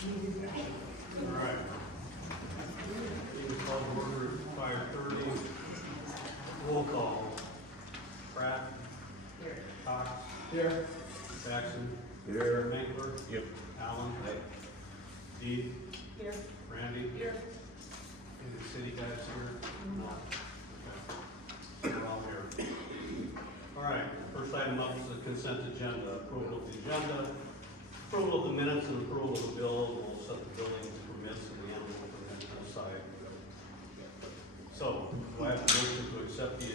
All right. Meeting called to order at 5:30. Roll call. Pratt. Here. Cox. Here. Jackson. Here. Mankler. Yep. Allen. Deed. Here. Randy. Here. Any city guys here? No. Okay. We're all here. All right, first item up is the consent agenda. Approval of the agenda, approval of the minutes, and approval of the bill. We'll set the building permits and the animal permit aside. So, do I have a motion to accept the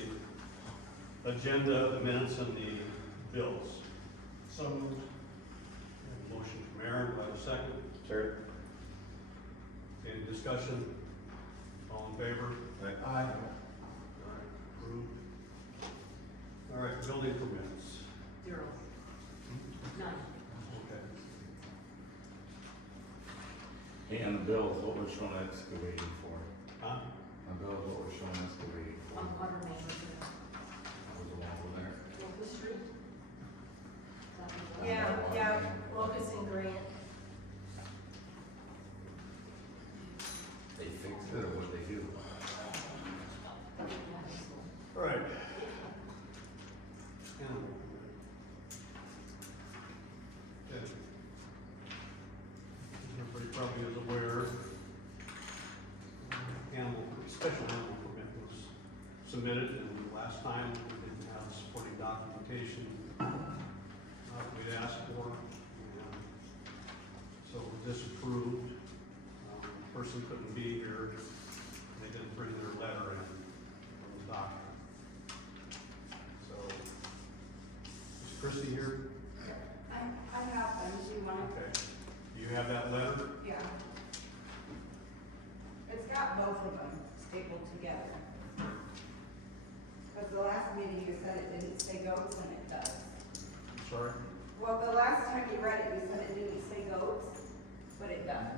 agenda, the minutes, and the bills? So moved. Motion from Aaron, do I have a second? Sure. Any discussion? All in favor? Aye. All right, approved. All right, building permits. 0. None. Okay. And the bills, what we're showing excavating for. Huh? The bills, what we're showing excavating for. On water main. Was along with there. Locust Street? Yeah, Locust and Grant. They fixed it or what they do? All right. Animal permit. Okay. Everybody probably is aware, special animal permit was submitted, and last time we didn't have supporting documentation we'd asked for, and so it was disapproved. Person couldn't be here, they didn't bring their letter in from the doctor. So, is Chrissy here? I have them, do you want to? Okay. Do you have that letter? Yeah. It's got both of them stapled together. Because the last meeting you said it didn't say goats and it does. Sorry? Well, the last time you read it, you said it didn't say goats, but it does.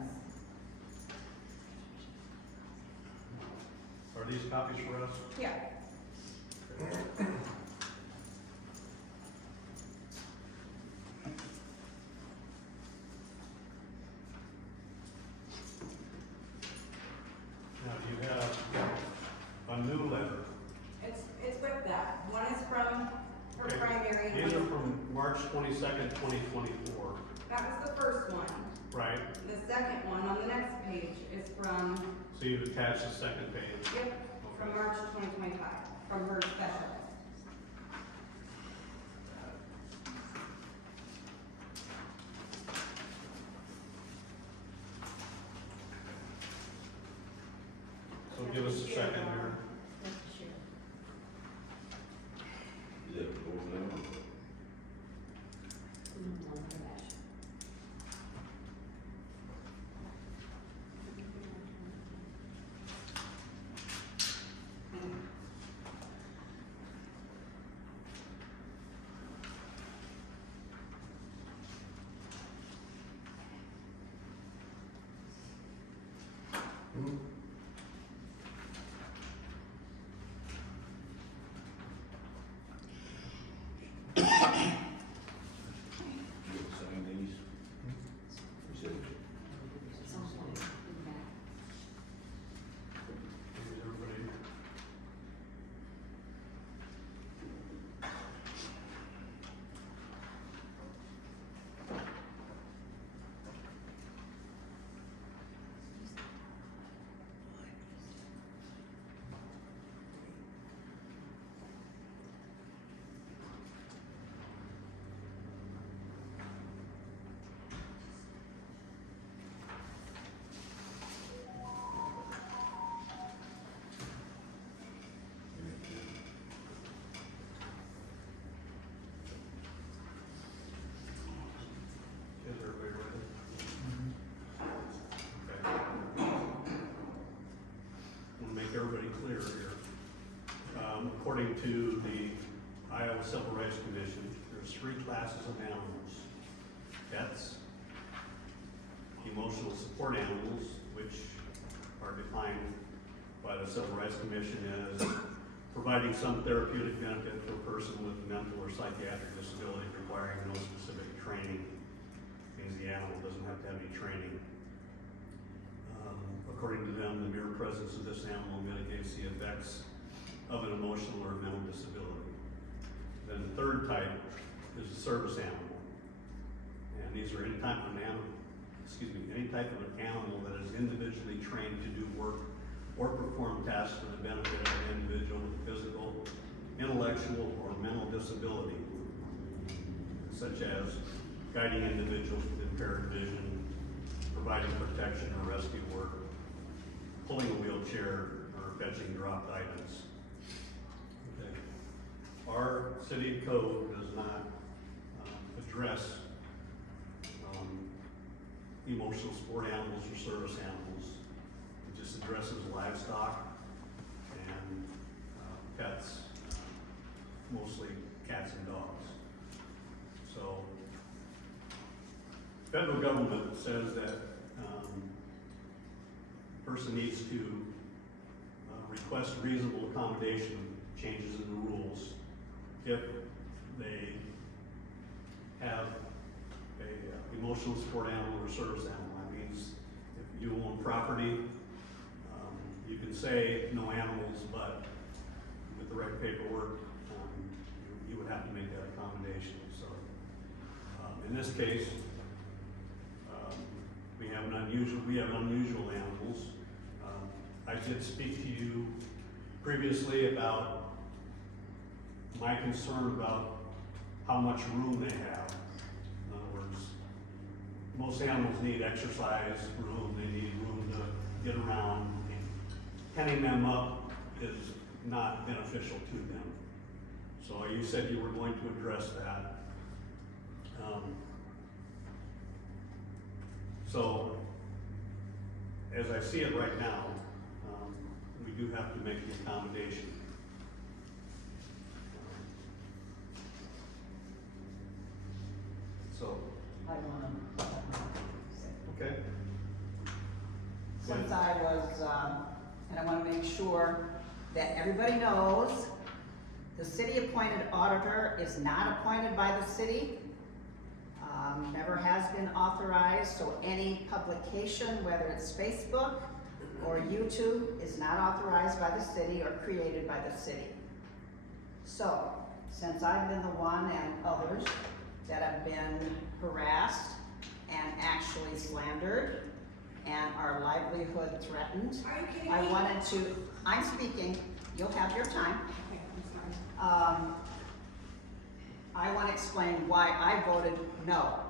Are these copies for us? Yeah. Now, do you have a new letter? It's with that. One is from her Okay. primary. and These are one- from March 22nd, 2024, That was the first one. right? The second one on the next page is from, So you've attached the second page. yep, from March 2025, from her specialist. So give us a second here. Is it both of them? You sign these? You said, Is everybody? Is everybody ready? Okay. We'll make everybody clear here. According to the Iowa Civil Rights Commission, there's 3 classes of animals. Pets, emotional support animals, which are defined by the Civil Rights Commission as providing some therapeutic benefit to a person with mental or psychiatric disability requiring no specific training. Means the animal doesn't have to have any training presence of this animal mitigates the effects of an emotional or mental disability. Then the third type is a service animal. And these are any type of an animal, any type of an animal that is individually trained to do work or perform tasks for the benefit of an individual with a physical, intellectual, or mental disability, such as guiding individuals with impaired vision, providing protection or rescue work, pulling a wheelchair, or fetching dropped items. Okay. Our city code does not address emotional support animals or service animals. It just addresses livestock and pets, mostly cats and dogs. So, federal government says that a person needs to request reasonable accommodation changes in the rules if they have a emotional support animal or service animal. That means if you own property, you can say no animals, but with the right paperwork, you would have to make that accommodation. So, in this case, we have unusual animals. I did speak to you previously about my concern about how much room they have. In other words, most animals need exercise room, they need room to get around. Penning them up is not beneficial to them. So you said you were going to address that. So, as I see it right now, we do have to make the accommodation. So, I wanna say. okay. Since I was, and I wanna make sure that everybody knows, the city-appointed auditor is not appointed by the city. Never has been authorized, so any publication, whether it's Facebook or YouTube, is not authorized by the city or created by the city. So, since I've been the one and others that have been harassed and actually slandered and our livelihood threatened, Are you kidding I me? wanted to, I'm speaking, you'll have your time. Okay, I'm sorry. I want to explain why I voted no.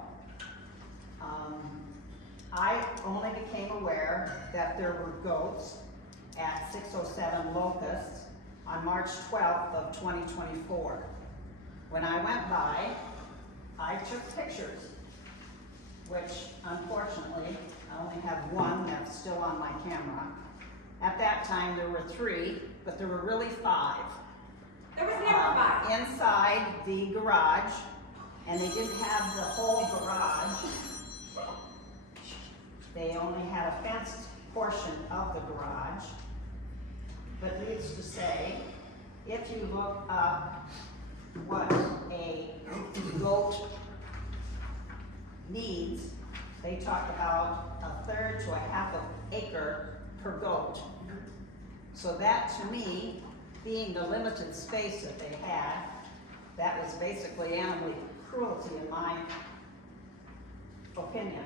I only became aware that there were goats at 607 Locust on March 12th of 2024. When I went by, I took pictures, which unfortunately, I only have one that's still on my camera. At that time, there were 3, but there were really 5. There was never five. Inside the garage, and they didn't have the whole garage. They only had a fenced portion of the garage. But needless to say, if you look up what a goat needs, they talk about 1/3 to 1/2 acre per goat. So that, to me, being the limited space that they had, that was basically animal cruelty in my opinion.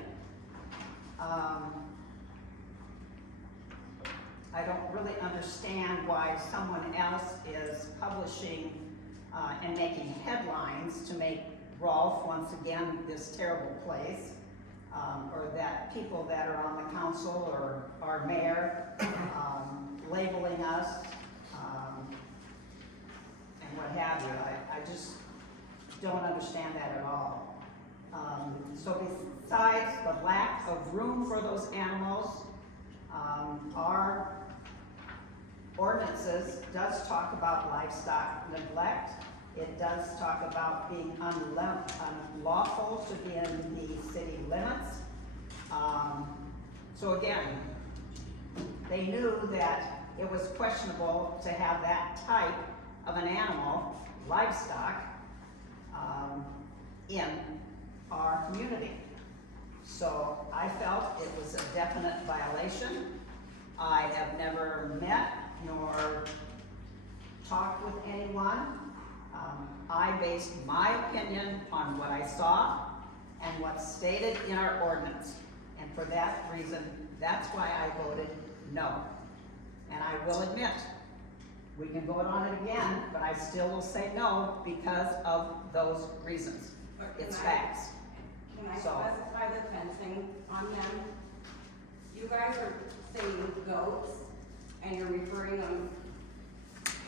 I don't really understand why someone else is publishing and making headlines to make Rolfe, once again, this terrible place, or that people that are on the council or our mayor labeling us and what have you. I just don't understand that at all. So besides the lack of room for those animals, our ordinances does talk about livestock neglect. It does talk about being unlawful to be in the city limits. So again, they knew that it was questionable to have that type of an animal, livestock, in our community. So I felt it was a definite violation. I have never met nor talked with anyone. I based my opinion on what I saw and what's stated in our ordinance. And for that reason, that's why I voted no. And I will admit, we can vote on it again, but I still will say no because of those reasons. But It's can I- facts. Can I So- specify the fencing on them? You guys are saying goats, and you're referring them,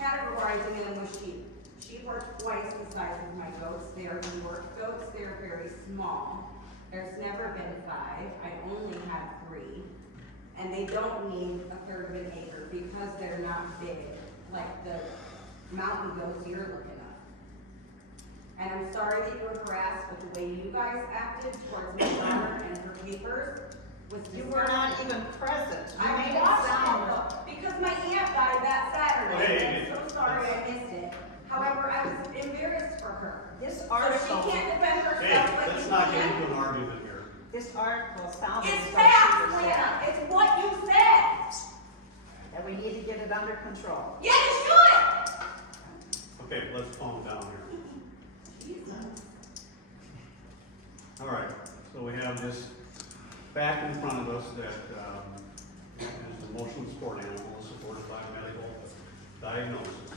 categorizing them with sheep. Sheep are twice the size of my goats, they are New York goats, they are very small. There's never been 5, I only had 3. And they don't need a third of an acre because they're not big, like the mountain goats you're looking at. And I'm sorry that you were harassed, but the way you guys acted towards my daughter and her papers was You were not disgusting. even present. You I made it watched sound. it though, because my aunt died that Saturday, Hey, and I'm so sorry I missed it. However, I was embarrassed for her. This So she article, can't defend herself Hey, like let's you not get can. into an argument here. this article sounded as It's though facts, she was Lana, saying it's what you said. that we need to get it under control. Yeah, you should. Okay, let's calm down here. Jesus. All right, so we have this back in front of us that, is the motion support animal is supported by medical diagnosis.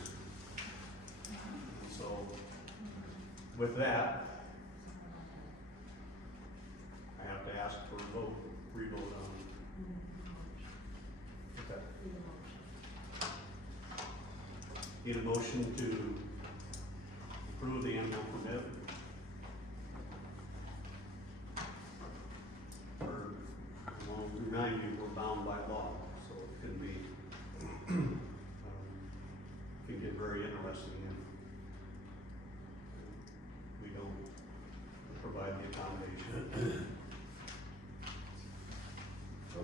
So, with that, I have to ask for a vote, re-vote on it. Okay. Need a motion to approve the animal permit? Or, well, remind you, we're bound by law, so it can be, can get very interesting if we don't provide the accommodation.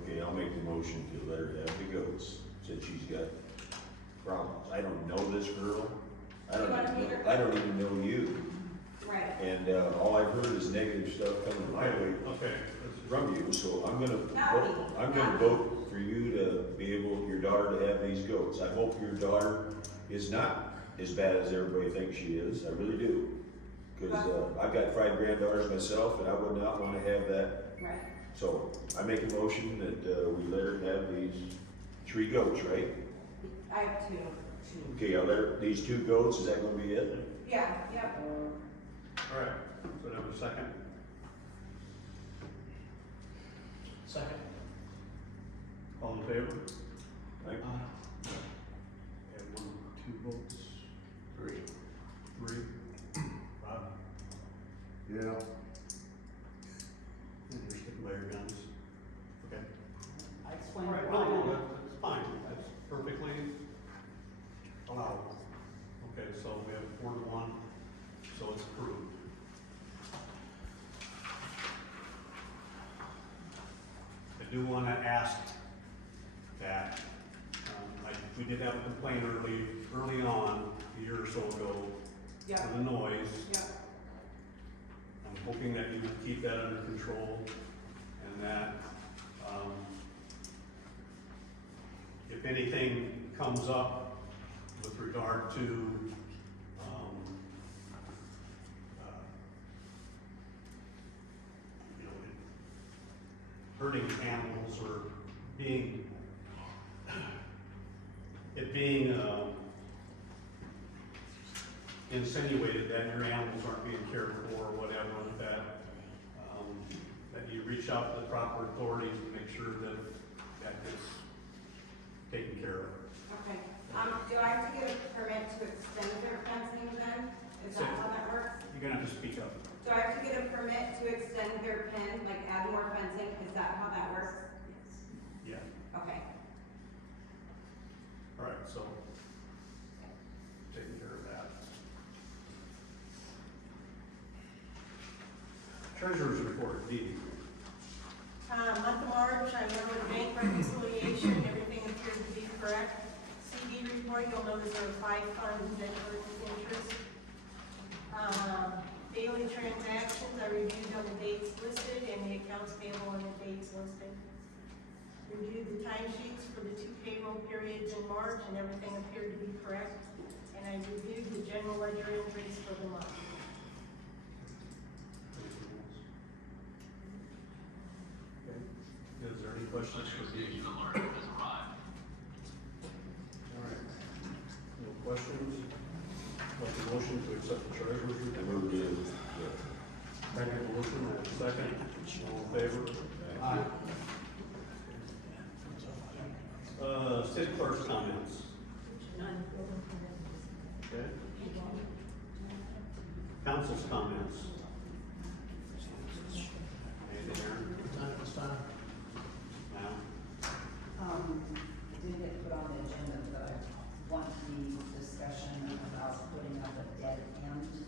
Okay, I'll make the motion to let her have the goats, since she's got problems. I don't know this girl. I don't You wanna meet even her? know, I don't even know you. Right. And, all I've heard is negative stuff coming my way Okay. from you, so I'm gonna, Not me, I'm gonna not me. vote for you to be able, your daughter to have these goats. I hope your daughter is not as bad as everybody thinks she is, I really do. Cause, I've got 5 granddaughters myself, and I would not wanna have that. Right. So, I make a motion that, we let her have these 3 goats, right? I have 2. Okay, I'll let her, these 2 goats, is that gonna be it? Yeah, yep. All right, so now a second. Second. All in favor? Right? Have 1, 2 votes, 3. 3. Rob? Yeah. And you're sticking by your guns? Okay. I All explained right, why. no, no, that's fine, that's perfectly allowable. Okay, so we have 4 to 1, so it's approved. I do wanna ask that, we did have a complaint early on, a year or so ago, Yep. for the noise. Yep. I'm hoping that you will keep that under control and that, if anything comes up with regard to, you know, hurting animals or being, it being, insinuated that your animals aren't being cared for or whatever, that you reach out to the proper authorities to make sure that that gets taken care of. Okay. Do I have to get a permit to extend their fencing then? Is that how that works? You're gonna have to speak up. Do I have to get a permit to extend their pen, like add more fencing? Is that how that works? Yeah, Okay. all right, so taking care of that. Treasurer's report, Dee. Month of March, I went with bank reconciliation, everything appears to be correct. CD report, you'll notice there are 5 funds that were interest. Daily transactions, I reviewed on the dates listed and the accounts payable on the dates listed. Reviewed the timesheets for for the 2 payroll periods in March, and everything appeared to be correct. And I reviewed the general ledger entries for the month. Okay. Is there any questions for Dee? All right. No questions? Like a motion to accept the treasurer's I report? move to, Second motion, and a second. All in favor? Aye. City clerk's comments. None. Okay. Council's comments. Anything, Aaron? Time this time. Now? Didn't get put on the agenda, but I want the discussion about putting up a dead end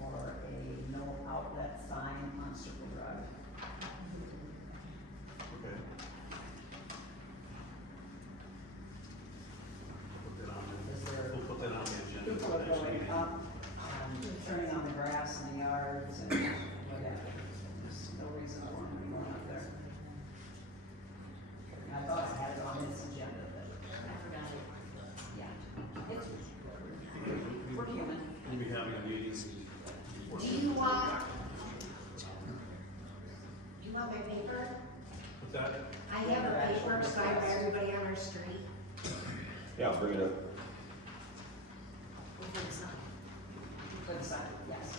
or a no outlet sign on Circle Drive. Okay. Put that on, Is there- we'll put that on the agenda. People for are next going meeting. up, turning on the grass in the yards and whatever. There's no reason for them to be going up there. I thought I had it on this agenda, but, I forgot it. yeah, it's, we're human. We'll be having a meeting. Do you want my paper? What's that? I have a paper signed by everybody on our street. yeah, bring it up. With my son. For the sign, yes.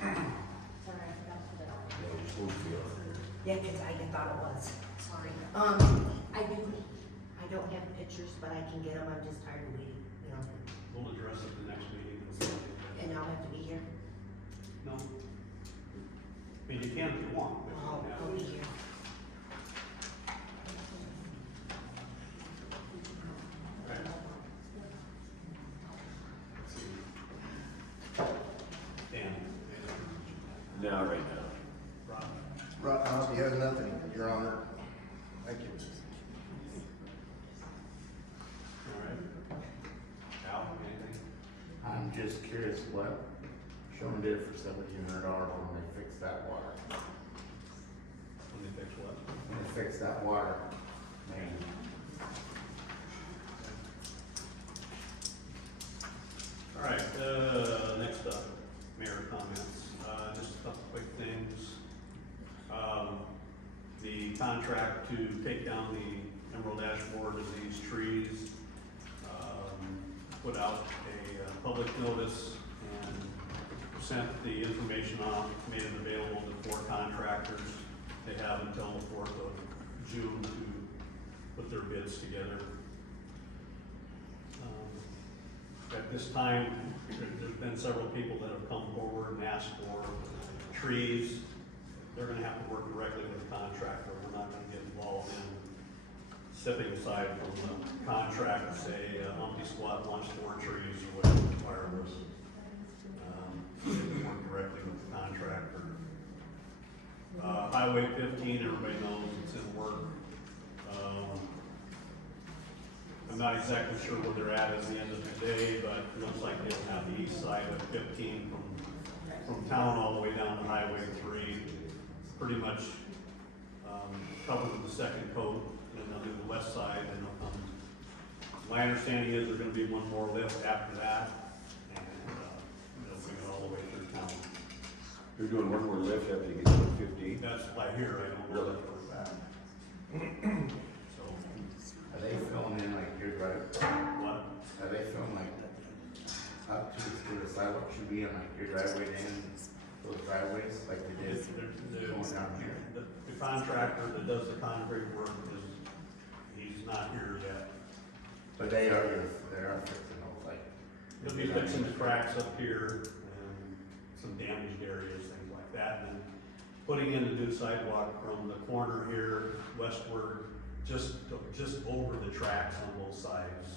Sorry, I forgot to put it on. Yeah, you're supposed to be on there. Yeah, cause I thought it was, sorry. I don't have pictures, but I can get them, I'm just tired of waiting, you know, We'll address it the next meeting. and I'll have to be here. No? I mean, you can if you want. but you don't have I'll to. be here. Right. Let's see. Dan, No, right now. Rob, Rob, you have nothing, Your Honor. Thank you. all right. Al, anything? I'm just curious what Sean did for $1,700 when they fixed that water. When they fix what? When they fixed that water main. All right, next up, mayor comments. Just a couple quick things. The contract to take down the emerald ash borer disease trees, put out a public notice and sent the information off, made it available to 4 contractors. They have until the 4th of June to put their bids together. At this time, there's been several people that have come forward and asked for trees. They're gonna have to work directly with the contractor. We're not gonna get involved in stepping aside from the contract, say, Humpty Squat wants 4 trees or whatever the fire was. They can work directly with the contractor. Highway 15, everybody knows it's in work. I'm not exactly sure where they're at the end of the day, but it looks like they'll have the east side of 15 from town all the way down to Highway 3. Pretty much, covered with the second coat, and they'll do the west side, and they'll come. My understanding is there's gonna be one more lift after that, and, they'll bring it all the way through town. You're doing one more lift after you get to 15? That's by here, I don't know that for a fact. So, Are they filling in like your drive? what? Are they filling like up to the sidewalk should be in like your driveway and those driveways like they did going down here? The contractor that does the concrete work he's not here yet. But they are fixing those like. He'll be fixing the cracks up here and some damaged areas, things like that, and then putting in a new sidewalk from the corner here westward, just over the tracks on both sides.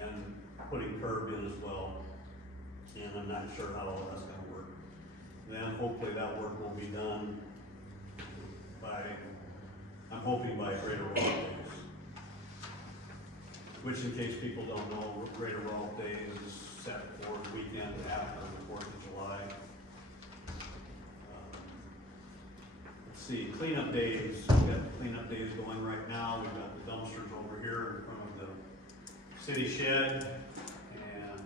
And putting curb in as well, and I'm not sure how all that's gonna work. Then hopefully that work will be done I'm hoping by Greater Rolfe Days. Which, in case people don't know, Greater Rolfe Day is set for the weekend after the 4th of July. Let's see, cleanup days, we've got cleanup days going right now, we've got the dumpsters over here in front of the city shed, and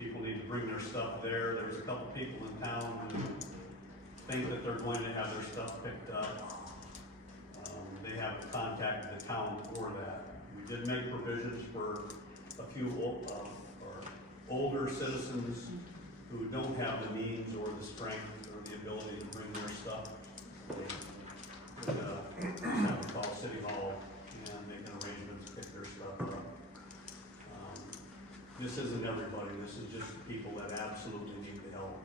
people need to bring their stuff there. There's a couple people in town who think that they're going to have their stuff picked up. They haven't contacted the town for that. We did make provisions for a few older citizens who don't have the means or the strength or the ability to bring their stuff. They would have to call City Hall and make an arrangement to pick their stuff up. This isn't everybody, this is just people that absolutely need the help.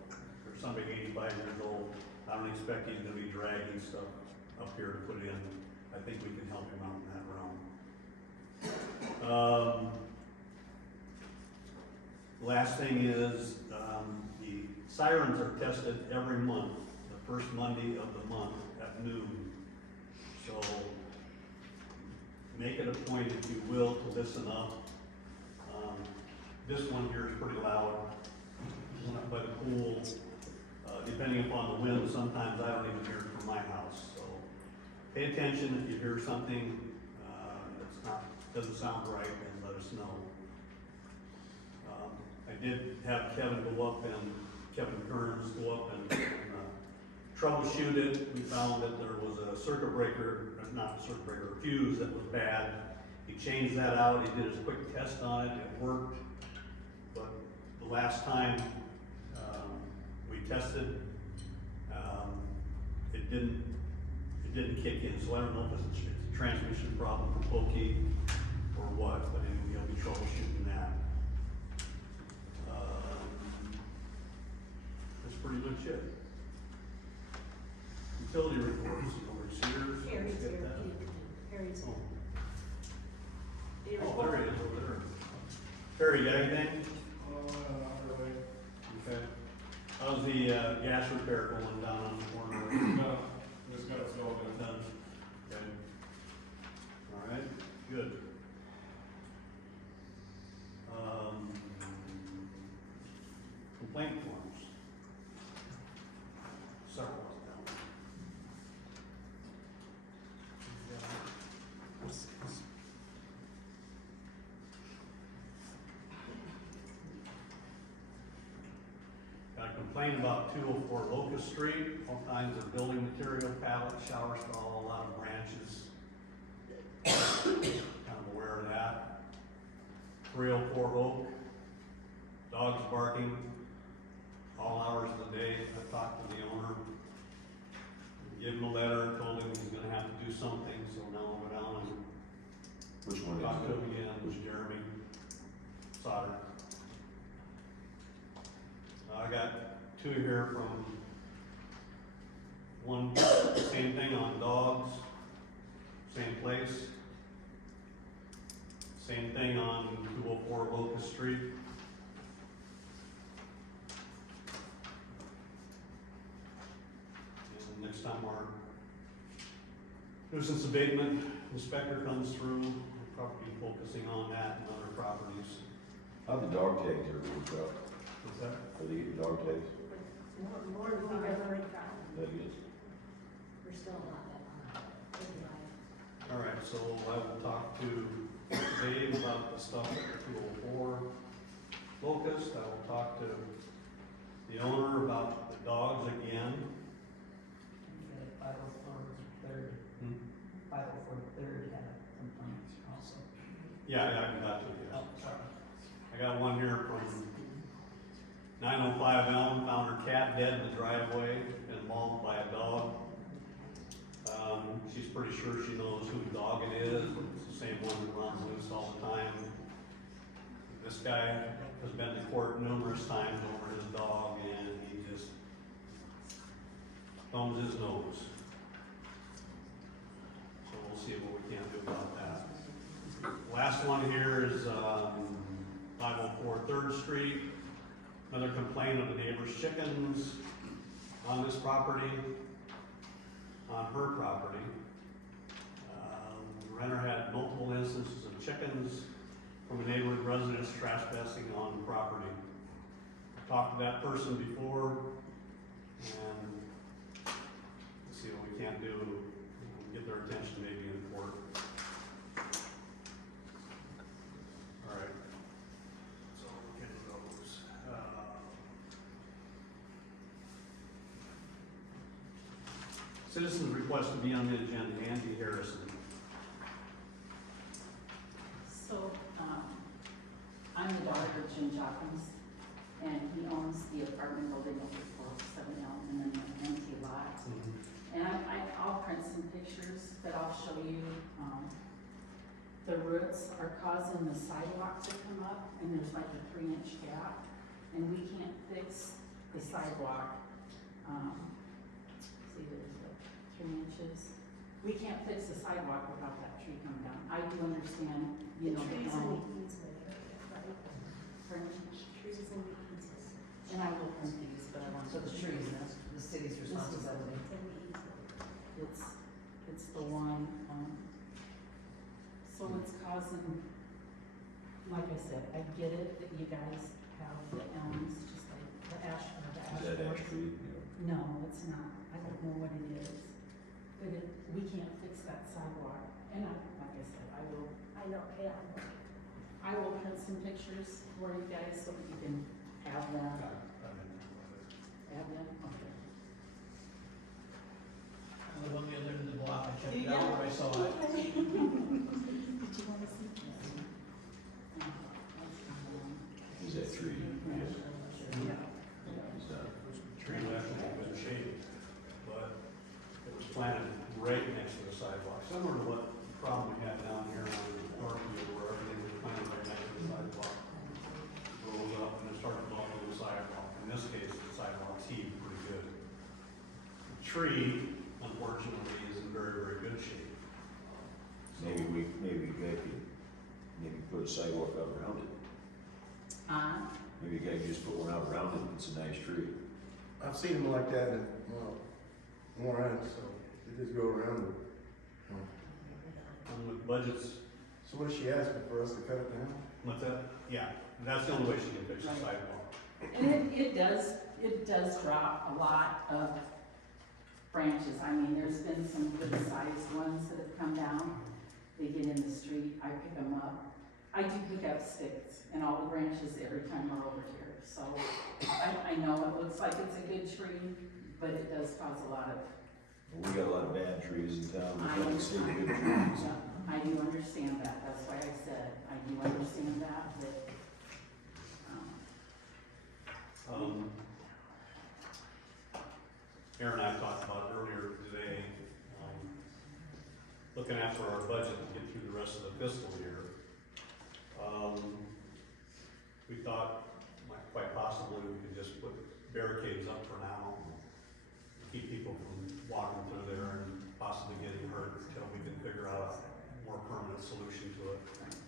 If somebody 85 years old, I don't expect he's gonna be dragging stuff up here to put in. I think we can help him out in that realm. Last thing is, the sirens are tested every month, the first Monday of the month at noon. So make it a point, if you will, to listen up. This one here is pretty loud. One up by the pool, depending upon the wind, sometimes I don't even hear it from my house. So pay attention if you hear something doesn't sound right, and let us know. I did have Kevin Kearns go up and troubleshoot it. We found that there was a circuit breaker, not a circuit breaker, a fuse that was bad. He changed that out, he did his quick test on it, it worked. But the last time we tested, it didn't kick in, so I don't know if it's a transmission problem for Pokey or what, but he'll be troubleshooting that. That's pretty much it. Utility reports, over Sears. Harry's let's get here. that. Harry's Oh. here. Oh, there he is, over there. Terry, you got anything? Not really. Okay. How's the gas repair going down on the corner? No, just got it filled in. Done. Okay. All right, good. Complaint forms. Several of them. Got a complaint about 204 Locust Street, all kinds of building material, pallets, shower stall, a lot of branches. Kind of aware of that. 304 Oak, dogs barking all hours of the day. I talked to the owner, gave him a letter, told him he's gonna have to do something, so now I'll go down and Which one talk to is him again. It was Jeremy Sauter. I got two here from one, same thing on dogs, same place. Same thing on 204 Locust Street. And next time our nuisance abatement inspector comes through, we'll probably be focusing on that and other properties. How the dog tags are worked out? What's that? Are they getting dog tags? More than we've ever gotten. That is. We're still not that on. All right, so I will talk to Dave about the stuff at 204 Locust. I will talk to the owner about the dogs again. 504 Hmm? 504 had a complaint also. Yeah, I got to, yes. Oh, sorry. I got one here from 905 Elm, found her cat dead in the driveway, been mauled by a dog. She's pretty sure she knows who the dog it is, but it's the same one that runs loose all the time. This guy has been to court numerous times over his dog, and he just thumbs his nose. So we'll see what we can do about that. Last one here is 504 3rd Street. Another complaint of the neighbor's chickens on this property, on her property. The renter had multiple instances of chickens from a neighborhood residence trespassing on the property. I talked to that person before, and let's see what we can can't do, get their attention maybe in court. All right. So look into those. Citizens request to be on the agenda, Andy Harrison. So, I'm the daughter of Jim Jockins, and he owns the apartment building over 407 Elm and then the empty lot. And I'll print some pictures that I'll show you. The roots are causing the sidewalk to come up, and there's like a 3-inch gap, and we can't fix the sidewalk. See, there's like 3 inches. We can't fix the sidewalk without that tree coming down. I do understand, you know, Trees the in the elm. easement area, right? Pardon? Trees in the easement. And I will print these, but I want. So the trees, that's the city's responsibility. It's in the easement. It's the one, so it's causing, like I said, I get it that you guys have the elms, just like the ash, or the ash. Is that forest. ash tree? No, it's not, I don't know what it is, but we can't fix that sidewalk, and like I said, I will Yeah. print some pictures for you guys so that you can have them, okay. I live on the other end of the block, I checked it Yeah. out, I saw it. Did you wanna see this? Is that tree? Yeah. Tree left in good shape, but it was planted right next to the sidewalk, similar to what the problem we had down here on Northview, where everything was planted right next to the sidewalk. Rolls up and it started blowing to the sidewalk. In this case, the sidewalk's heaved pretty good. The tree, unfortunately, is in very, very good shape. Maybe we could, maybe put a sidewalk out around it. Maybe you guys just put one out around it, it's a nice tree. I've seen them like that in, more ends, so they just go around it. And with budgets, So what is she asking, for us to cut it down? what's that? Yeah, that's the only way she can fix the Right. sidewalk. And it does drop a lot of branches. I mean, there's been some good sized ones that have come down. They get in the street, I pick them up. I do pick up sticks and all the branches every time we're over here. So I know it looks like it's a good tree, but it does cause a lot of, We got a lot of bad trees in town, I we haven't seen good trees. yeah, I do understand that. That's why I said, I do understand that, but, Aaron and I talked about earlier today, looking after our budget to get through the rest of the fiscal year. We thought, like, quite possibly, we could just put barricades up for now, keep people from walking through there and possibly getting hurt until we can figure out a more permanent solution to it.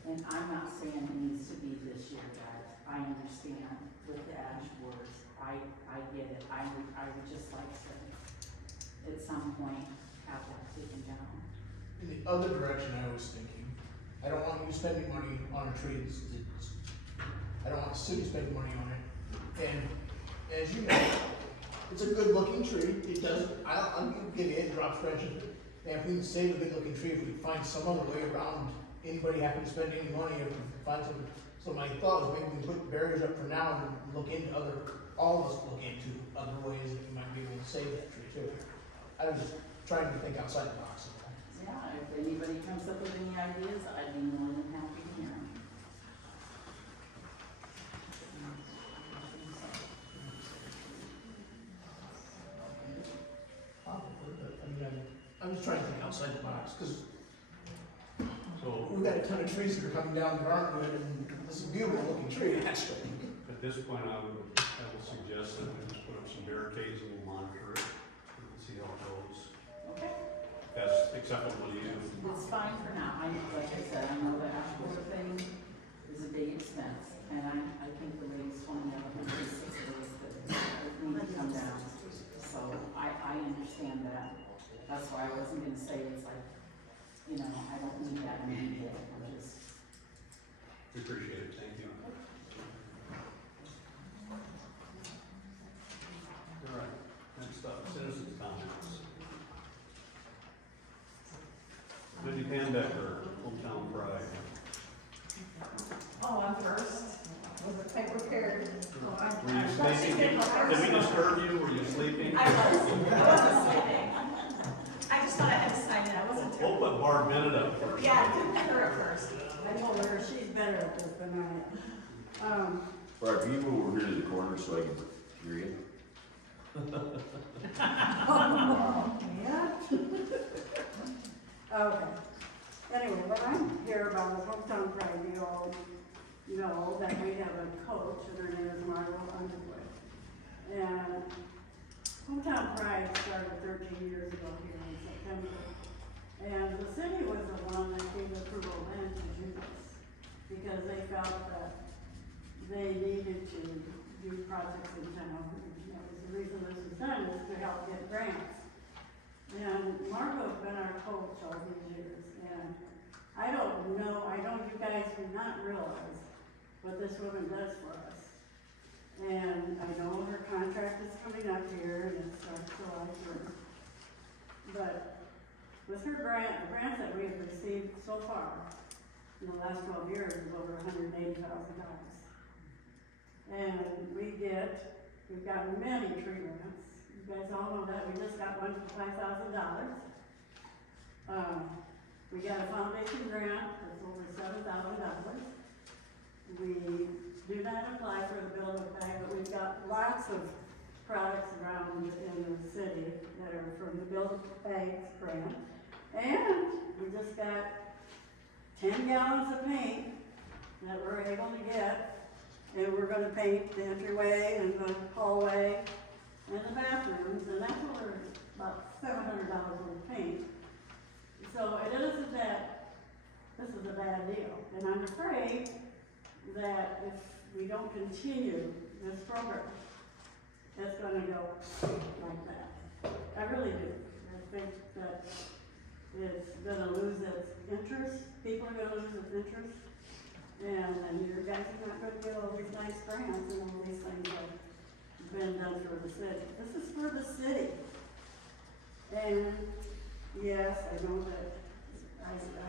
and I'm not saying it needs to be this year, guys. I understand with the ash wars. I get it. I would just like to, at some point, have that taken down. In the other direction, I was thinking, I don't want you spending money on a tree I don't want the city spending money on it. And as you know, it's a good looking tree, it does, I'll get it, it drops branches. And if we can save a good looking tree, if we can find some other way around anybody having to spend any money, if we can find some, so my thought is maybe we can put barriers up for now and look into all of us look into other ways that we might be able to save that tree too. I was just trying to think outside the box. Yeah, if anybody comes up with any ideas, I'd be more than happy to hear them. I'm just trying to think outside the box, cause So, we've got a ton of trees that are coming down that aren't good, and this is a beautiful looking tree, actually. at this point, I would suggest that we just put up some barricades and we'll monitor it, and see how it goes. Okay, If that's acceptable to you. it's fine for now. Like I said, I know the ash borer thing is a big expense, and I think the lady's $20 $106 that need to come down. So I understand that. That's why I wasn't gonna say it's like, you know, I don't need that immediate. I'm just, We appreciate it, thank you. All right, next up, citizens' comments. Wendy Panbecker, Hometown Pride. Oh, I'm first. Was it prepared? Were you sleeping? Did we disturb you? Were you sleeping? I wasn't sleeping. I just thought I had to sign in, I wasn't. We'll put Barb Bennett up first. Yeah, do her at first. I told her she's better at this than I am. All right, can you move over here to the corner so I can hear you? Yeah. Okay. Anyway, what I'm here about is Hometown Pride. You all know that we have a coach, and her name is Margot Underwood. And Hometown Pride started 13 years ago here in September. And the city was the one that gave approval then to do this, because they felt that they needed to do projects in town. That was the reason this was done, is to help get grants. And Margot's been our coach all these years, and I don't know, you guys do not realize what this woman does for us. And I know her contract is coming up here, and it starts July 1st. But with her grant, the grants that we have received so far in the last 12 years is over $180,000. And we've got many tree grants. You guys all know that. We just got one for $5,000. We got a foundation grant that's over $7,000. We do not apply for the build a bag, but we've got lots of products around in the city that are from the build a bags grant. And we just got 10 gallons of paint that we're able to get. And we're gonna paint the entryway and the hallway and the bathrooms, and that's over about $700 worth of paint. So it isn't that this is a bad deal, and I'm afraid that if we don't continue this program, it's gonna go like that. I really do. I think that it's gonna lose its interest, people are gonna lose its interest, and you guys are not gonna get all these nice grants and all these things that have been done for the city. This is for the city. And yes, I know that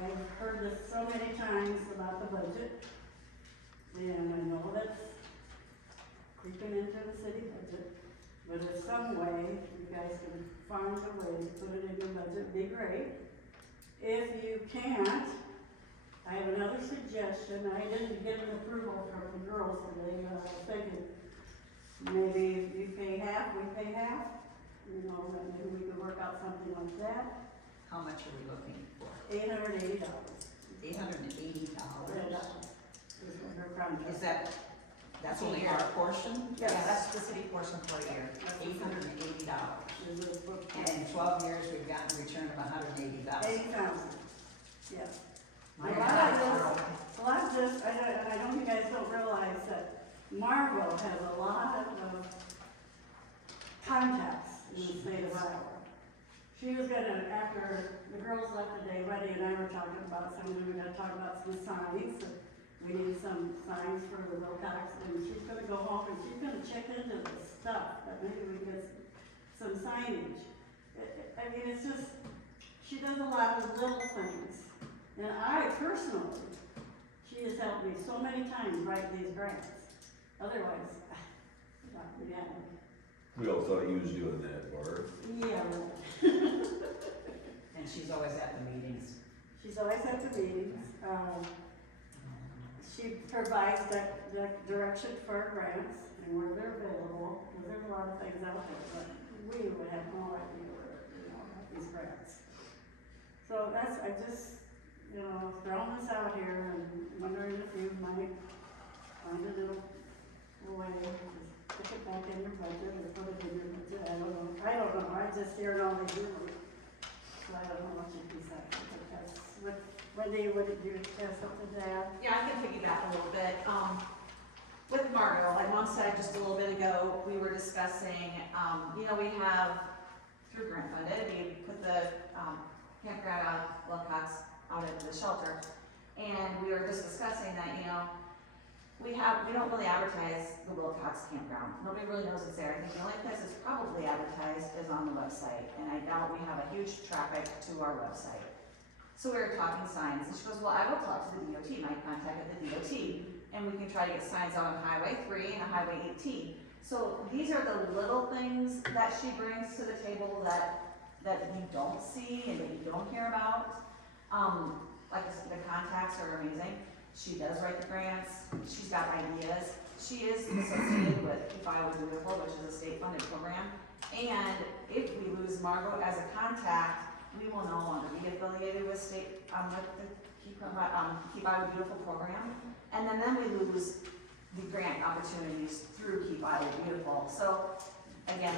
I've heard this so many times about the budget. And I know that's creeping into the city budget. But if some way you guys can find a way to put it in your budget, it'd be great. If you can't, I have another suggestion. I didn't get an approval from the girls today, but I was thinking maybe you pay half, we pay half. You know, maybe we could work out something like that. How much are we looking for? $880. $880. Is what her contract. Is that's only our portion? Yes. Yeah, that's the city portion for a year. $880. Is it book- And in 12 years, we've gotten a return of $180,000. 80,000. Yes. My A lot of this, and I know you guys don't realize that Margot has a lot of contacts in the state of Iowa. She was gonna, after the girls left today, Wendy and I were talking about something, we gotta talk about some signs. We need some signs for the Wilcox, and she's gonna go home and she's gonna check into this stuff, that maybe we can get some signage. I mean, it's just, she does a lot of little things. And I personally, she has helped me so many times write these grants. Otherwise, yeah. We all thought you was doing that, Barb. Yeah, really. And she's always at the meetings. She's always at the meetings. She provides that direction for our grants and where they're available. There's a lot of things out there, but we would have no idea where, about these grants. So that's, I just, throwing this out here and wondering if you might find a little way, just stick it back in your budget or put it in your budget. I don't know. I just hear it all these rumors. So I don't know what you decide. I think that's what, Wendy, would you have something to add? Yeah, I can piggyback a little bit. With Margot, like Mom said just a little bit ago, we were discussing, we have, through grant funded, we put the campground out, Wilcox, out into the shelter. And we were just discussing that, we don't really advertise the Wilcox campground. Nobody really knows it's there. I think the only place it's probably advertised is on the website. And I doubt we have a huge traffic to our website. So we were talking signs, and she goes, well, I will talk to the DOT, my contact at the DOT, and we can try to get signs out on Highway 3 and Highway 18. So these are the little things that she brings to the table that you don't see and that you don't hear about. Like I said, the contacts are amazing. She does write the grants, she's got ideas. She is associated with Keep Iowa Beautiful, which is a state-funded program. And if we lose Margot as a contact, we will no longer be affiliated with with the Keep Iowa Beautiful program. And then we lose the grant opportunities through Keep Iowa Beautiful. So again,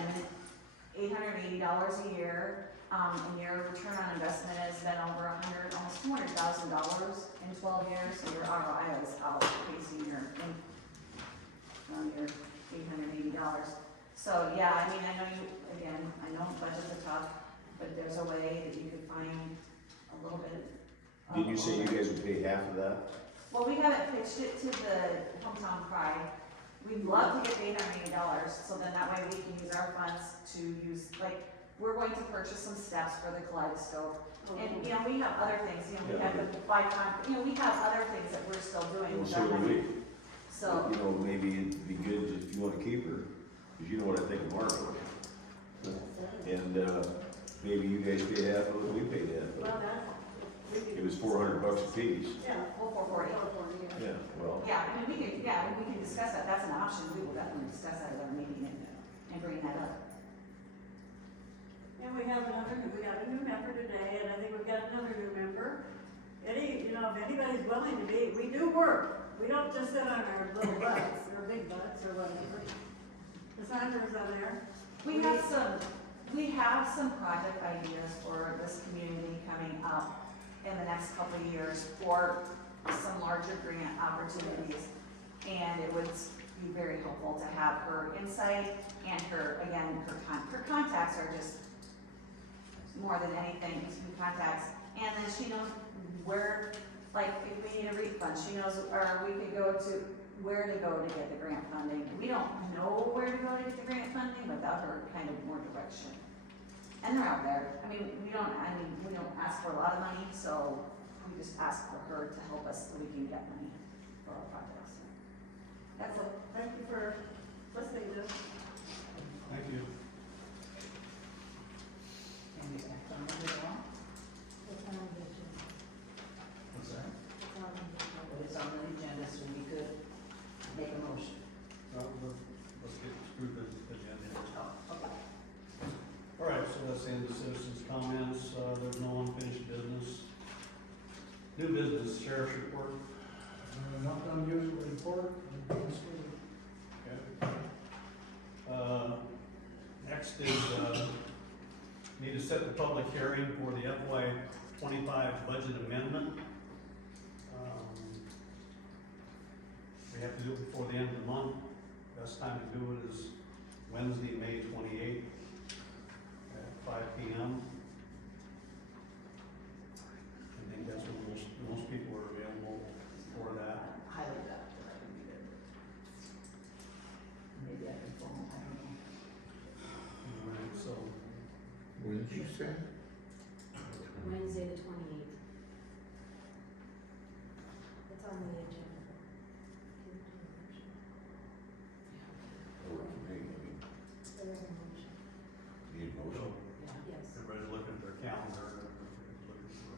$880 a year, and your return on investment has been over almost $200,000 in 12 years. So your ROI is outpacing your $880. So yeah, I mean, I know budgets are tough, but there's a way that you could find a little bit. Didn't you say you guys would pay half of that? Well, we haven't pitched it to the Hometown Pride. We'd love to get $880, so then that way we can use our funds to use, like, we're going to purchase some steps for the kaleidoscope. And, we have other things, we have the we have other things that we're still doing Well, with so our do money. we. So, Maybe it'd be good if you wanna keep her, cause you know what I think of Margot. And, maybe you guys pay half of it, we pay half of Well, it. It was $400 a piece. Yeah. well, 440. Yeah, well, Yeah, I mean, we can discuss that, that's an option, we will definitely discuss that at our meeting and bring that up. And we got a new member today, and I think we've got another new member. If anybody's willing to be, we do work. We don't just sit on our little butts, or big butts, or whatever. Cassandra's on there. We have some project ideas for this community coming up in the next couple of years for some larger grant opportunities. And it would be very helpful to have her insight and her contacts are just more than anything, contacts. And then she knows where, like, if we need a refund, she knows, or we could go to where to go to get the grant funding. We don't know where to go to get the grant funding without her kind of more direction. And they're out there. We don't ask for a lot of money, so we just ask for her to help us so we can get money for our projects. That's it. Thank you for listening to us. Thank you. And we act on it at all? What's that? But it's on the agenda, so we could make a motion. Let's get through the agenda. Okay. All right, so that's the end of citizens' comments. There's no unfinished business. New business, sheriff's report. Not unusual report. Okay. Next is, need to set the public hearing for the FY '25 budget amendment. We have to do it before the end of the month. Best time to do it is Wednesday, May 28th at 5 p.m. I think that's when most people are available for that. Highly doubt that I can be there. Maybe I can phone, I don't know. All right, so, What did you say? Wednesday the 28th. It's on the agenda. that worked for me, There is a motion. need a motion. Yes. everybody's looking at their calendar, looking for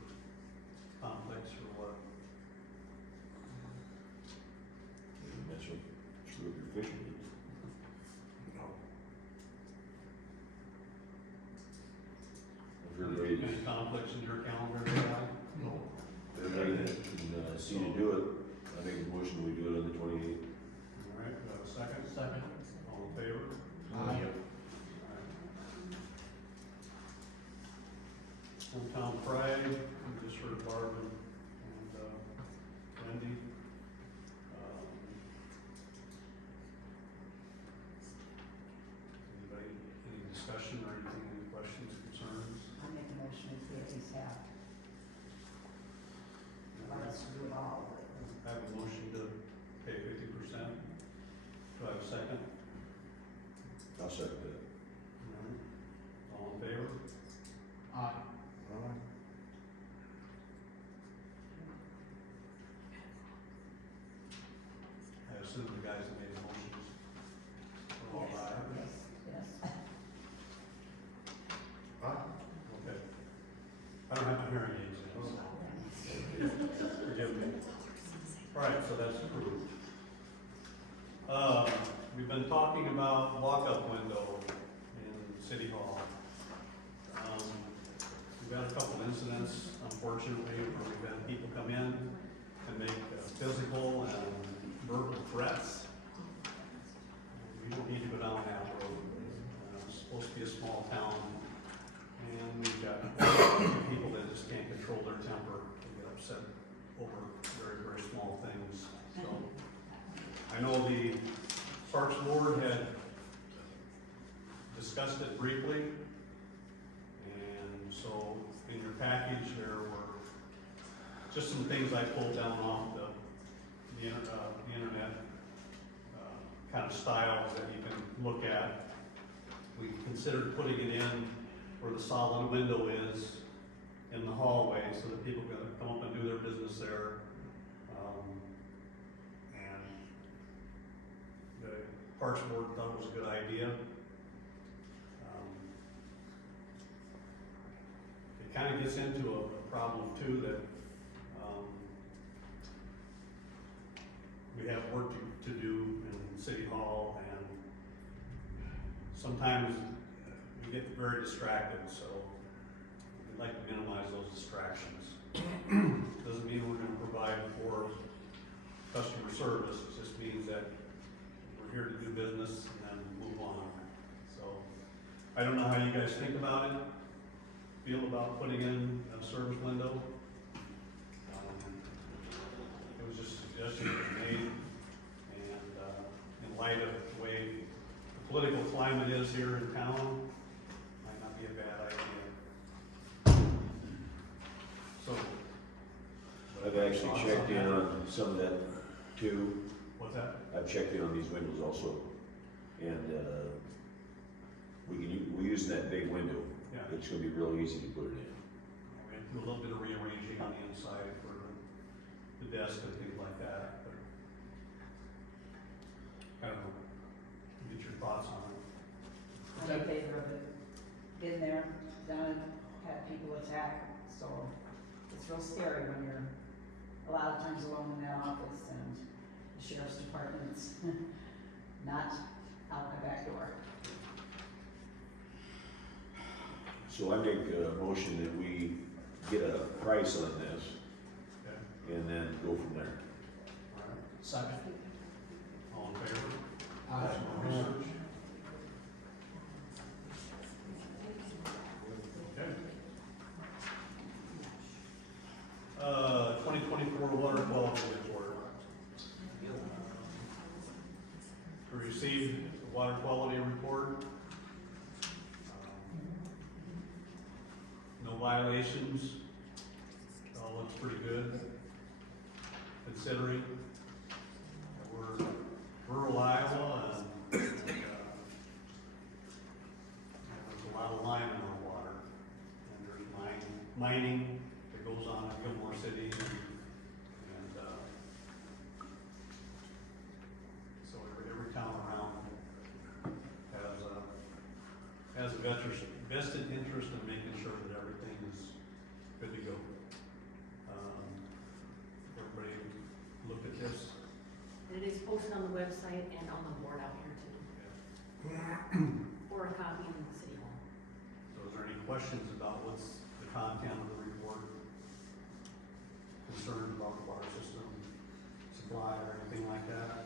conflicts or what. That's what, screw up your fishing. If everybody, Any conflicts in your calendar, Eli? No. everybody can, see to do it, I make a motion, we do it on the 28th. All right, do I have a second? Second. All in favor? Aye. Hometown Pride, we just heard Barb and Wendy. Anybody, any discussion or anything, any questions, concerns? I make a motion if we at least have, let us do it all. I have a motion to pay 50%. Do I have a second? I'll second that. All in favor? Aye. assume the guys that made the motions are all right. Yes, yes. Okay. I don't have my hearing aids in, so forgive me. All right, so that's approved. We've been talking about walk-up window in City Hall. We've had a couple incidents, unfortunately, where we've had people come in and make physical and verbal threats. We don't need to go down that road. It's supposed to be a small town, and we've got people that just can't control their temper. They get upset over very, very small things. So, I know the Parks Board had discussed it briefly, and so in your package, there were just some things I pulled down off the internet, kind of styles that you can look at. We considered putting it in where the solid window is in the hallway, so that people can come up and do their business there. And the Parks Board thought it was a good idea. It kind of gets into a problem too, that we have work to do in City Hall, and sometimes we get very distracted, so we'd like to minimize those distractions. Doesn't mean we're gonna provide for customer service, it just means that we're here to do business and then move on. So, I don't know how you guys think about it, feel about putting in a service window. It was just a suggestion that was made, and in light of the way the political climate is here in town, might not be a bad idea. So, I've actually checked in on some of that too. what's that? I've checked in on these windows also, and we're using that big window. Yeah. It's gonna be real easy to put it in. We have to do a little bit of rearranging on the inside for the desk and things like that, but I don't know, get your thoughts on it. I'm in favor of it. Been there, done it, had people attack, so it's real scary when you're a lot of times alone in that office, and the sheriff's department's not out the back door. So I make a motion that we get a price on this Okay, and then go from there. all right, Second. all in favor? Aye. Research. Okay. 2024 water quality report. We received the water quality report. No violations. It all looks pretty good, considering that we're rural Iowa, and there's a lot of lime in our water. And there's mining that goes on in Gilmore City, and so every town around has a vested interest in making sure that everything is good to go. Everybody look at this. It is posted on the website and on the board out here too, or a copy in the city hall. So is there any questions about what's the content of the report? Concerns about the water system, supply, or anything like that?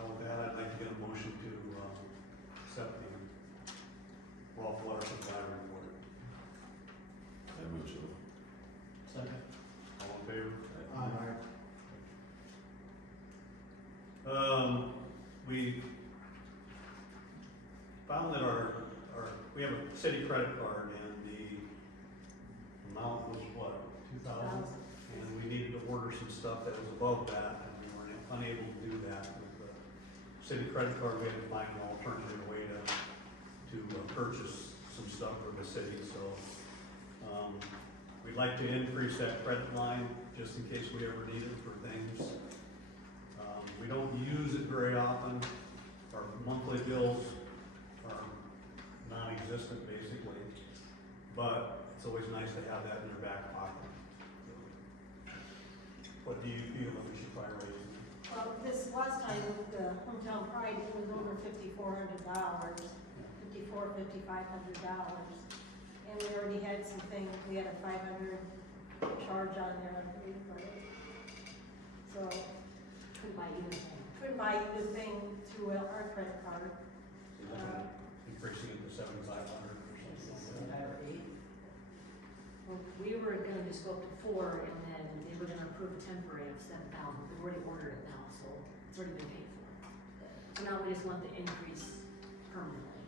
With that, I'd like to get a motion to accept the Rolfe water supply report. I move so. Second. All in favor? Aye. We found that we have a city credit card, and the amount was what, 2,000? And we needed to order some stuff that was above that, and we were unable to do that with the city credit card. We had to find an alternative way to purchase some stuff for the city, so we'd like to increase that credit line just in case we ever need it for things. We don't use it very often. Our monthly bills are non-existent basically, but it's always nice to have that in your back pocket. What do you feel that we should probably raise? Well, this last time with the hometown pride, it was over $5,400, $5,500. And we already had some things, we had a $500 charge on there, I believe, for it. So, Couldn't buy anything. couldn't buy the thing through our credit card. Increasing it to 7,500 or something like that. Well, we were gonna just go up to 4, and then they were gonna approve a temporary of 7,000, we've already ordered it now, so it's already been paid for. So now we just want the increase permanently.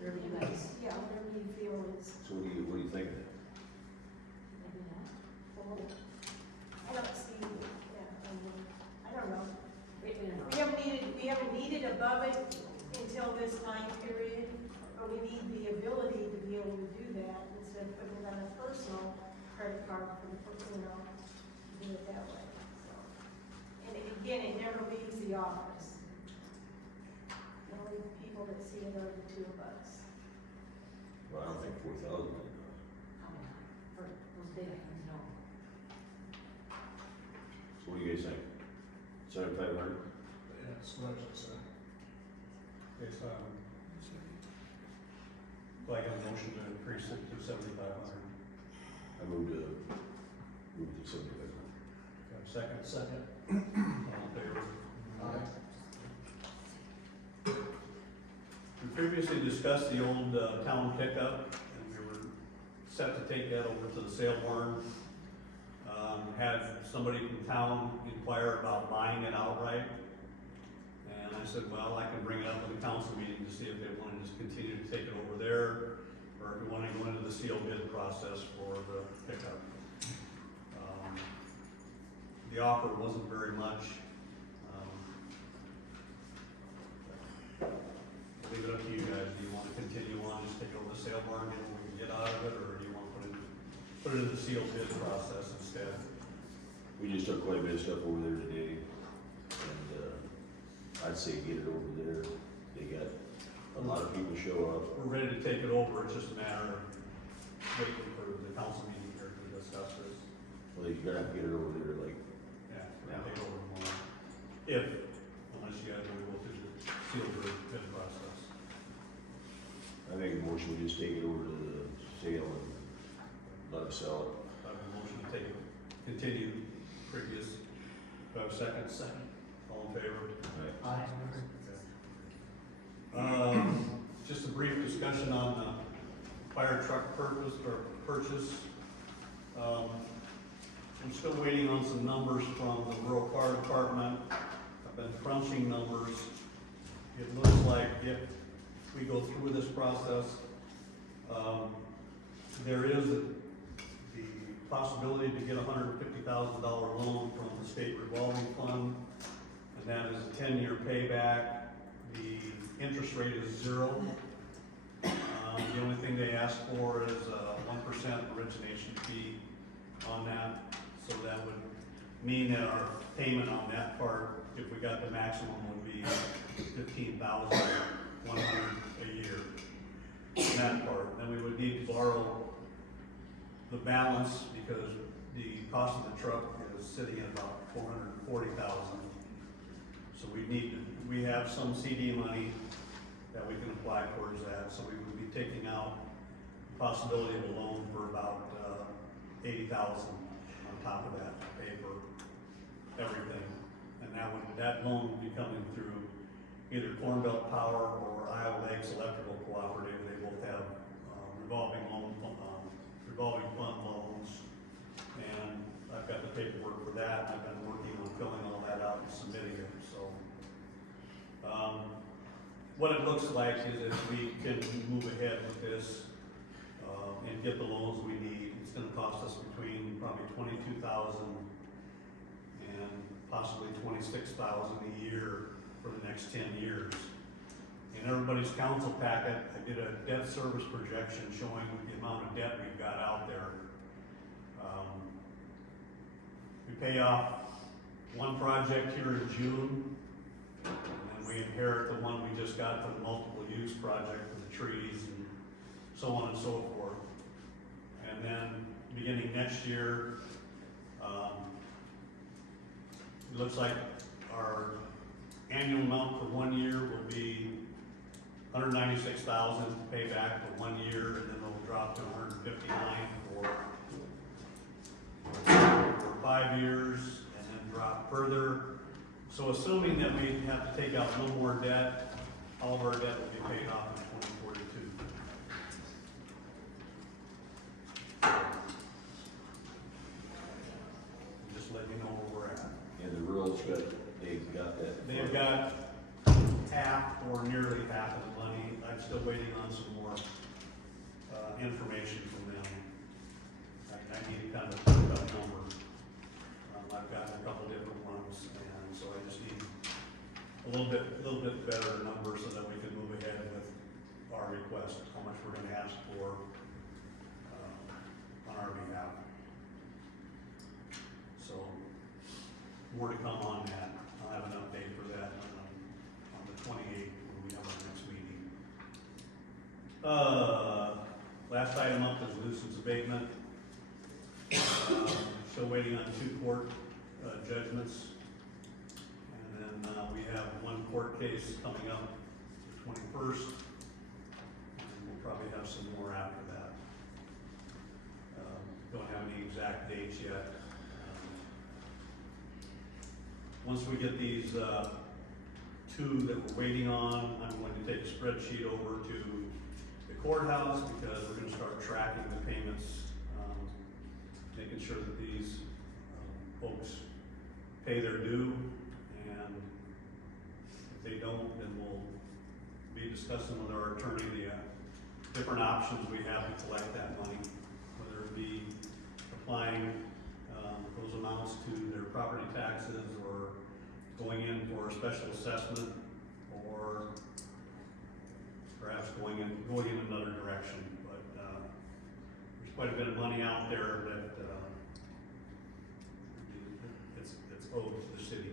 Whatever you guys, Yeah, whatever you feel is, So what do you think? maybe not. well, I don't see, yeah, I don't know. Wait a minute. We haven't needed above it until this time period, but we need the ability to be able to do that instead of putting it on a personal credit card for the, do it that way, so. And again, it never leaves the office. The only people that see it are the two of us. Well, I don't think 4,000. Probably not. For those big items, no. So what do you guys think? 7,500? Yeah, that's what I was gonna say. Okay, so, do I get a motion to increase it to 7,500? I move to 7,500. Second? Second. All in favor? Aye. We previously discussed the old town pickup, and we were set to take that over to the sale barn. Had somebody from town inquire about buying it outright. And I said, well, I can bring it up at the council meeting to see if they want to just continue to take it over there, or if we want to go into the sealed bid process for the pickup. The offer wasn't very much. I'll leave it up to you guys. Do you want to continue on, just take over the sale barn, get what we can get out of it, or do you want to put it in the sealed bid process instead? We just took quite a bit of stuff over there today, and, I'd say get it over there. They got a lot of people show up. We're ready to take it over. It's just a matter of waiting for the council meeting here to discuss this. Well, you're gonna have to get it over there, like, Yeah, we're gonna take it over tomorrow. Unless you guys want to go through the sealed bid process. I make a motion, we just take it over to the sale and let them sell it. I have a motion to take it, continue previous. Do I have a second? Second. All in favor? Aye. Just a brief discussion on the fire truck purchase. I'm still waiting on some numbers from the rural fire department. I've been crunching numbers. It looks like if we go through this process, there is the possibility to get a $150,000 loan from the state revolving fund, and that is a 10-year payback. The interest rate is 0. The only thing they ask for is a 1% origination fee on that. So that would mean that our payment on that part, if we got the maximum, would be $15,100 a year. On that part, then we would need to borrow the balance because the cost of the truck is sitting at about $440,000. So we have some CD money that we can apply towards that. So we would be taking out the possibility of a loan for about $80,000 on top of that to pay for everything. And that loan would be coming through either Corn Belt Power or Iowa Lakes Electrical Cooperative. They both have revolving fund loans. And I've got the paperwork for that. I've been working on filling all that out and submitting it. So what it looks like is if we can move ahead with this and get the loans we need, it's going to cost us between probably $22,000 and possibly $26,000 a year for the next 10 years. In everybody's council packet, I did a debt service projection showing the amount of debt we've got out there. We pay off one project here in June, and then we inherit the one we just got for the multiple use project with the trees and so on and so forth. And then beginning next year, it looks like our annual amount for 1 year will be $196,000 to pay back for 1 year, and then it'll drop to $159,000 for 5 years, and then drop further. So assuming that we have to take out no more debt, all of our debt will be paid off in 2042. Just let you know where we're at. And the rural's they've got that. They've got half or nearly half of the money. I'm still waiting on some more, information from them. I need a kind of a number. I've gotten a couple different ones, and so I just need a little bit better number so that we can move ahead with our request, how much we're gonna ask for, on our behalf. So, more to come on that. I'll have an update for that on the 28th when we have our next meeting. Last item up is nuisance abatement. Still waiting on 2 court judgments. And then we have 1 court case coming up the 21st. And we'll probably have some more after that. Don't have any exact dates yet. Once we get these 2 that we're waiting on, I'm going to take a spreadsheet over to the courthouse because we're going to start tracking the payments, making sure that these folks pay their due, and if they don't, then we'll be discussing with our attorney the different options we have to collect that money, whether it be applying those amounts to their property taxes or going in for a special assessment, or perhaps going in another direction. But there's quite a bit of money out there that it's owed to the city.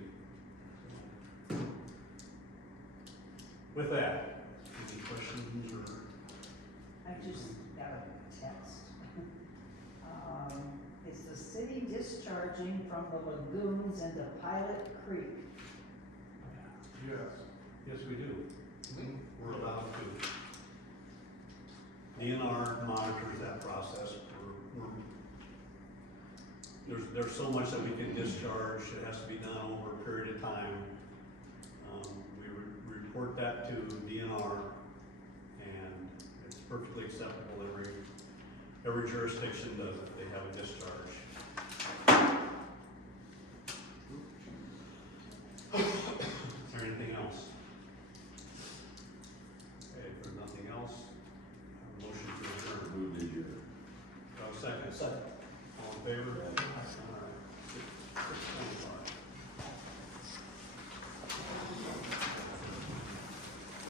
With that, any questions or? I just got a text. Is the city discharging from the lagoons into Pilot Creek? Yes. Yes, we do. We're allowed to. DNR monitors that process. There's so much that we can discharge. It has to be done over a period of time. We report that to DNR, and it's perfectly acceptable. Every jurisdiction does it. They have a discharge. Is there anything else? Okay, if there's nothing else, I have a motion to adjourn. Move to adjourn. Second. All in favor? All right.